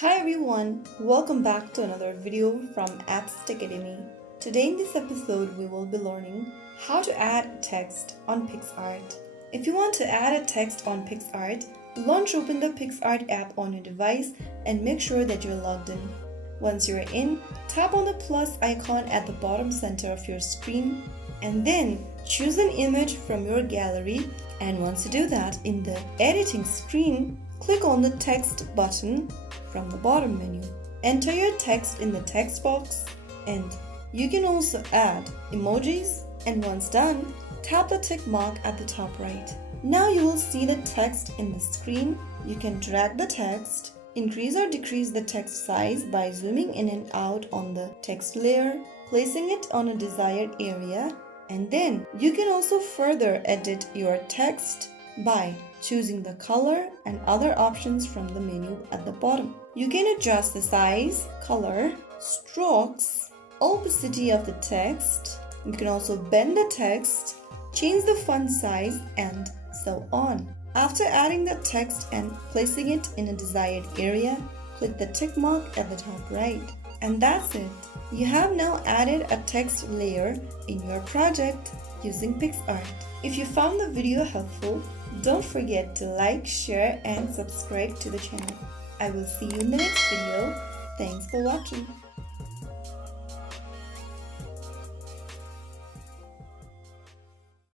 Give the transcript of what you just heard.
Hi everyone, welcome back to another video from Apps Academy. Today in this episode we will be learning how to add text on Picsart. If you want to add a text on Picsart, launch open the Picsart app on your device and make sure that you're logged in. Once you're in, tap on the plus icon at the bottom center of your screen and then choose an image from your gallery, and once you do that, in the editing screen, click on the text button from the bottom menu. Enter your text in the text box and you can also add emojis, and once done, tap the tick mark at the top right. Now you will see the text in the screen. You can drag the text, increase or decrease the text size by zooming in and out on the text layer, placing it on a desired area, and then you can also further edit your text by choosing the color and other options from the menu at the bottom. You can adjust the size, color, strokes, opacity of the text. You can also bend the text, change the font size, and so on. After adding the text and placing it in a desired area, click the tick mark at the top right. And that's it. You have now added a text layer in your project using Picsart. If you found the video helpful, don't forget to like, share, and subscribe to the channel. I will see you in the next video. Thanks for watching.